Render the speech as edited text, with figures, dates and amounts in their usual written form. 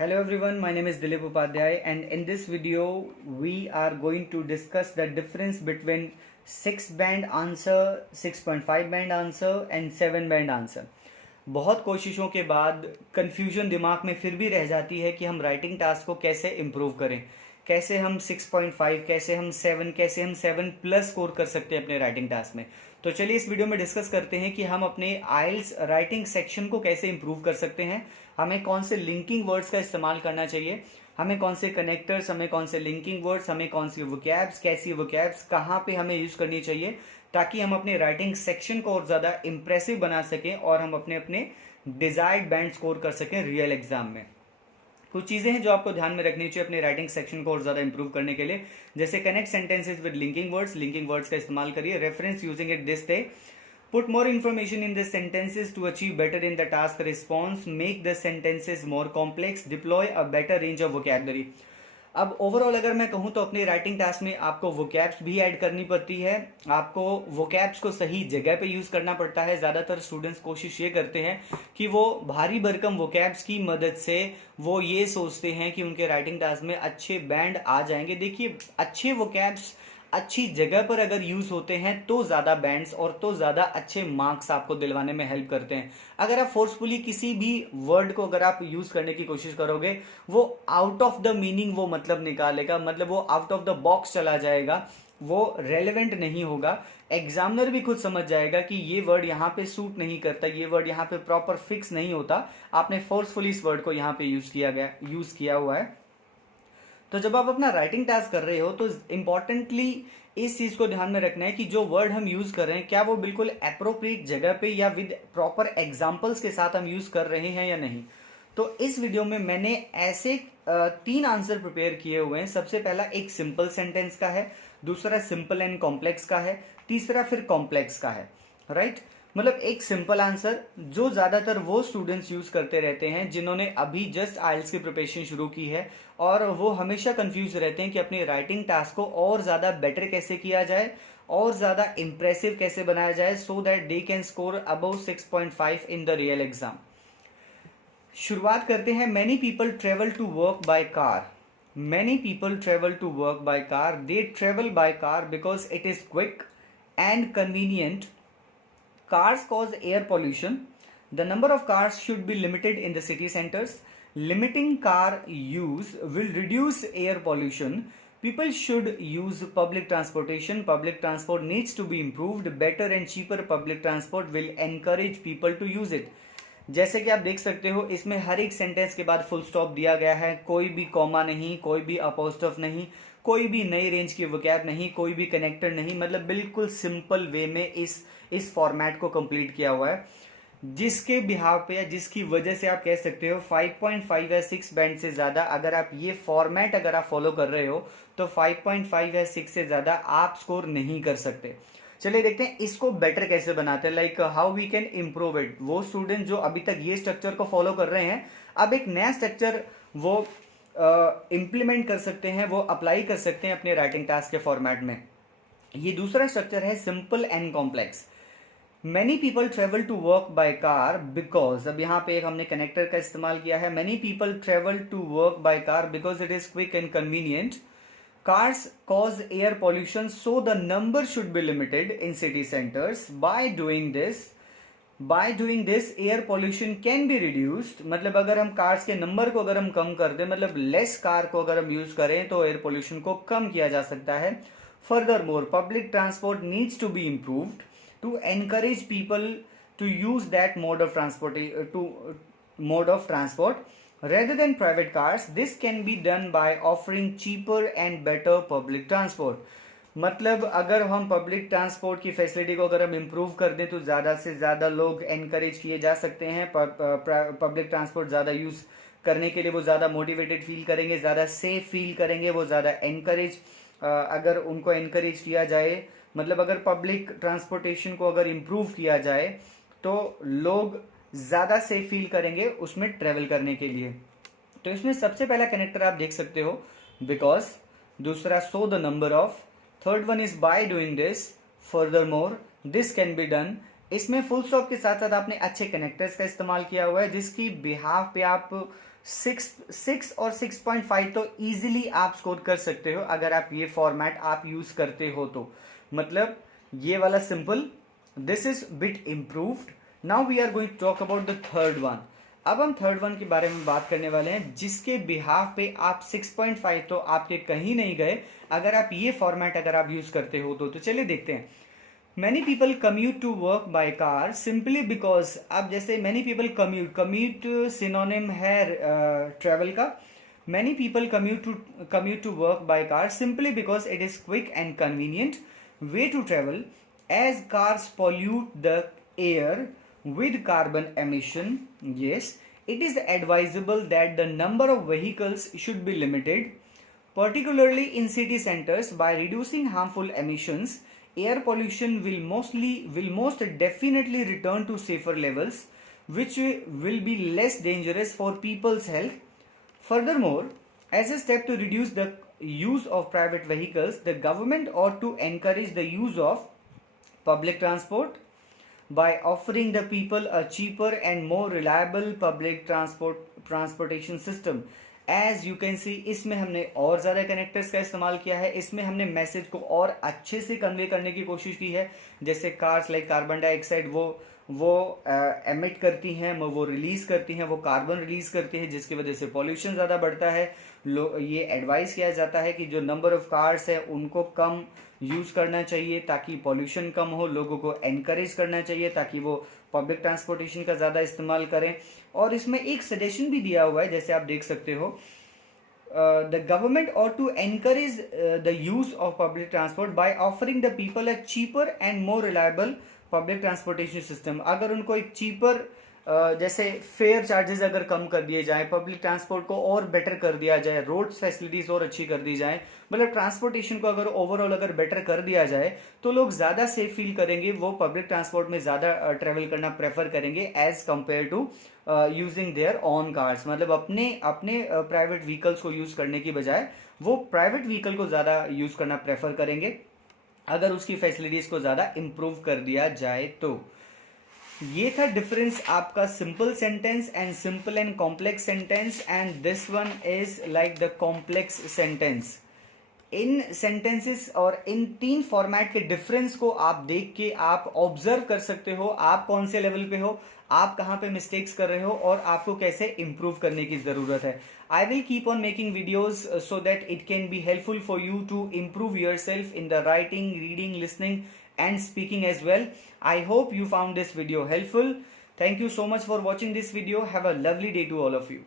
Hello everyone, my name is Dilip Upadhyay and in this video we are going to discuss the difference between 6 band answer, 6.5 band answer and 7 band answer. बहुत कोशिशों के बाद confusion दिमाग में फिर भी रह जाती है कि हम राइटिंग टास्क को कैसे इम्प्रूव करें, कैसे हम 6.5, कैसे हम 7, कैसे हम 7 प्लस स्कोर कर सकते हैं अपने राइटिंग टास्क में। तो चलिए इस वीडियो में डिस्कस करते हैं कि हम अपने आइल्स राइटिंग सेक्शन को कैसे इम्प्रूव कर सकते हैं, हमें कौन से लिंकिंग वर्ड्स का इस्तेमाल करना चाहिए, हमें कौन से कनेक्टर्स, हमें कौन से लिंकिंग वर्ड्स, हमें कौन सी वोकैब्स, कैसी वोकैब्स कहाँ पे हमें यूज़ करनी चाहिए ताकि हम अपने राइटिंग सेक्शन को और ज़्यादा इंप्रेसिव बना सकें और हम अपने अपने डिजायर्ड बैंड स्कोर कर सकें रियल एग्जाम में। कुछ चीज़ें हैं जो आपको ध्यान में रखनी चाहिए अपने राइटिंग सेक्शन को और ज़्यादा इंप्रूव करने के लिए, जैसे connect sentences with linking words का इस्तेमाल करिए, reference using it this day, put more information in the sentences to achieve better in the task response, make the sentences more complex, deploy a better range of vocabulary. अब overall अगर मैं कहूँ तो अपने writing task में आपको vocabs भी add करनी पड़ती है, आपको वोकैब्स को सही जगह पे यूज़ करना पड़ता है। ज़्यादातर स्टूडेंट्स कोशिश ये करते हैं कि वो भारी भरकम वोकैब्स की मदद से वो ये सोचते हैं कि उनके राइटिंग टास्क में अच्छे बैंड आ जाएंगे। देखिए, अच्छे वोकैब्स अच्छी जगह पर अगर यूज होते हैं तो ज्यादा बैंड्स और तो ज्यादा अच्छे मार्क्स आपको दिलवाने में हेल्प करते हैं। अगर आप फोर्सफुली किसी भी वर्ड को अगर आप यूज करने की कोशिश करोगे, वो आउट ऑफ द मीनिंग वो मतलब निकालेगा, मतलब वो आउट ऑफ द बॉक्स चला जाएगा, वो रेलेवेंट नहीं होगा। एग्जामिनर भी खुद समझ जाएगा कि ये वर्ड यहाँ पे सूट नहीं करता, ये वर्ड यहाँ पे प्रॉपर फिक्स नहीं होता, आपने फोर्सफुली इस वर्ड को यहाँ पे यूज किया हुआ है। तो जब आप अपना राइटिंग टास्क कर रहे हो तो इम्पॉर्टेंटली इस चीज को ध्यान में रखना है कि जो वर्ड हम यूज कर रहे हैं क्या वो बिल्कुल अप्रोप्रिएट जगह पे या विद प्रॉपर एग्जांपल्स के साथ हम यूज कर रहे हैं या नहीं। तो इस वीडियो में मैंने ऐसे 3 आंसर प्रिपेयर किए हुए हैं। सबसे पहला एक सिंपल सेंटेंस का है, दूसरा सिंपल एंड कॉम्प्लेक्स का है, तीसरा फिर कॉम्प्लेक्स का है। राइट, मतलब एक सिंपल आंसर जो ज्यादातर वो स्टूडेंट्स यूज करते रहते हैं जिन्होंने अभी जस्ट आइल्स की प्रिपरेशन शुरू की है और वो हमेशा कंफ्यूज रहते हैं कि अपने राइटिंग टास्क को और ज्यादा बेटर कैसे किया जाए और ज्यादा इंप्रेसिव कैसे बनाया जाए so that they can score above 6.5 in the real exam. शुरुआत करते हैं। Many people travel to work by car. Many people travel to work by car. They travel by car because it is quick and convenient. Cars cause air pollution. The number of cars should be limited in the city centers. Limiting car use will reduce air pollution. People should use public transportation. Public transport needs to be improved. Better and cheaper public transport will encourage people to use it. जैसे कि आप देख सकते हो इसमें हर एक sentence के बाद फुल स्टॉप दिया गया है, कोई भी कॉमा नहीं, कोई भी अपोस्ट्रोफ नहीं, कोई भी नई रेंज की वोकैब नहीं, कोई भी कनेक्टर नहीं, मतलब बिल्कुल सिंपल वे में इस फॉर्मेट को कंप्लीट किया हुआ है, जिसके बिहाव पे या जिसकी वजह से आप कह सकते हो 5.5 या 6 बैंड से ज्यादा अगर आप ये फॉर्मेट अगर आप फॉलो कर रहे हो तो 5.5 या 6 से ज्यादा आप स्कोर नहीं कर सकते। चलिए देखते हैं इसको बेटर कैसे बनाते हैं, like how we can improve it. वो स्टूडेंट जो अभी तक ये स्ट्रक्चर को फॉलो कर रहे हैं, अब एक नया स्ट्रक्चर वो इम्प्लीमेंट कर सकते हैं, वो अप्लाई कर सकते हैं अपने राइटिंग टास्क के फॉर्मेट में। ये दूसरा स्ट्रक्चर है simple and complex. Many people travel to work by car because, अब यहाँ पे एक हमने कनेक्टर का इस्तेमाल किया है। Many people travel to work by car because it is quick and convenient. Cars cause air pollution, so the number should be limited in city centers. By doing this, air pollution can be reduced. मतलब अगर हम cars के number को अगर हम कम कर दें, मतलब लेस कार को अगर हम यूज करें तो एयर पोल्यूशन को कम किया जा सकता है। Furthermore, public transport needs to be improved to encourage people to use that mode of transport rather than private cars. This can be done by offering cheaper and better public transport. मतलब अगर हम public transport की facility को अगर हम improve कर दें तो ज़्यादा से ज़्यादा लोग एनकरेज किए जा सकते हैं पब्लिक ट्रांसपोर्ट ज़्यादा यूज़ करने के लिए। वो ज़्यादा मोटिवेटेड फील करेंगे, ज़्यादा सेफ फील करेंगे, वो ज़्यादा एनकरेज, अगर उनको एनकरेज किया जाए, मतलब अगर पब्लिक ट्रांसपोर्टेशन को अगर इम्प्रूव किया जाए तो लोग ज्यादा सेफ फील करेंगे उसमें ट्रेवल करने के लिए। तो इसमें सबसे पहला कनेक्टर आप देख सकते हो बिकॉज, दूसरा so the number of, third one is by doing this, furthermore, this can be done. इसमें फुल स्टॉप के साथ साथ आपने अच्छे कनेक्टर्स का इस्तेमाल किया हुआ है जिसकी बिहाफ पे आप 6 और 6.5 तो इजीली आप स्कोर कर सकते हो अगर आप ये फॉर्मेट आप यूज करते हो तो। मतलब ये वाला simple, this is bit improved. Now we are going to talk about the third one. अब हम थर्ड वन के बारे में बात करने वाले हैं जिसके बिहाफ पे आप 6.5 तो आपके कहीं नहीं गए अगर आप ये फॉर्मेट अगर आप यूज करते हो तो चलिए देखते हैं। Many people commute to work by car simply because, अब जैसे मैनी पीपल कम्यूट सिनोनिम है ट्रेवल का। Many people commute to work by car simply because it is quick and convenient way to travel as cars pollute the air with carbon emission. Yes, it is advisable that the number of vehicles should be limited, particularly in city centers. By reducing harmful emissions, air pollution will most definitely return to safer levels, which will be less dangerous for people's health. Furthermore, as a step to reduce the use of private vehicles, the government ought to encourage the use of public transport by offering the people a cheaper and more reliable public transportation system. As you can see, इसमें हमने और ज़्यादा connectors का इस्तेमाल किया है, इसमें हमने मैसेज को और अच्छे से कन्वे करने की कोशिश की है। जैसे कार्स लाइक कार्बन डाइऑक्साइड वो एमिट करती हैं, वो रिलीज करती हैं, वो कार्बन रिलीज करती है जिसकी वजह से पॉल्यूशन ज़्यादा बढ़ता है। ये एडवाइस किया जाता है कि जो नंबर ऑफ कार्स है उनको कम यूज़ करना चाहिए ताकि पॉल्यूशन कम हो। लोगों को एनकरेज करना चाहिए ताकि वो पब्लिक ट्रांसपोर्टेशन का ज़्यादा इस्तेमाल करें। और इसमें एक सजेशन भी दिया हुआ है, जैसे आप देख सकते हो, the government ought to encourage the use of public transport by offering the people a cheaper and more reliable public transportation system. अगर उनको एक चीपर जैसे फेयर चार्जेस अगर कम कर दिए जाए, पब्लिक ट्रांसपोर्ट को और बेटर कर दिया जाए, रोड्स फैसिलिटीज और अच्छी कर दी जाए, मतलब ट्रांसपोर्टेशन को अगर ओवरऑल अगर बेटर कर दिया जाए तो लोग ज़्यादा सेफ फील करेंगे, वो पब्लिक ट्रांसपोर्ट में ज़्यादा ट्रेवल करना प्रेफर करेंगे as compare to using their own cars. मतलब अपने प्राइवेट व्हीकल्स को यूज़ करने की बजाय वो प्राइवेट व्हीकल को ज़्यादा यूज़ करना प्रेफर करेंगे अगर उसकी फैसिलिटीज़ को ज़्यादा इम्प्रूव कर दिया जाए तो। ये था डिफरेंस आपका simple sentence and simple and complex sentence, and this one is like the complex sentence. In sentences और इन तीन फॉर्मेट के डिफरेंस को आप देख के आप ऑब्जर्व कर सकते हो, आप कौन से लेवल पे हो, आप कहाँ पे मिस्टेक्स कर रहे हो और आपको कैसे इम्प्रूव करने की ज़रूरत है। I will keep on making videos so that it can be helpful for you to improve your self in the writing, reading, listening and speaking as well. I hope you found this video helpful. Thank you so much for watching this video. Have a lovely day to all of you.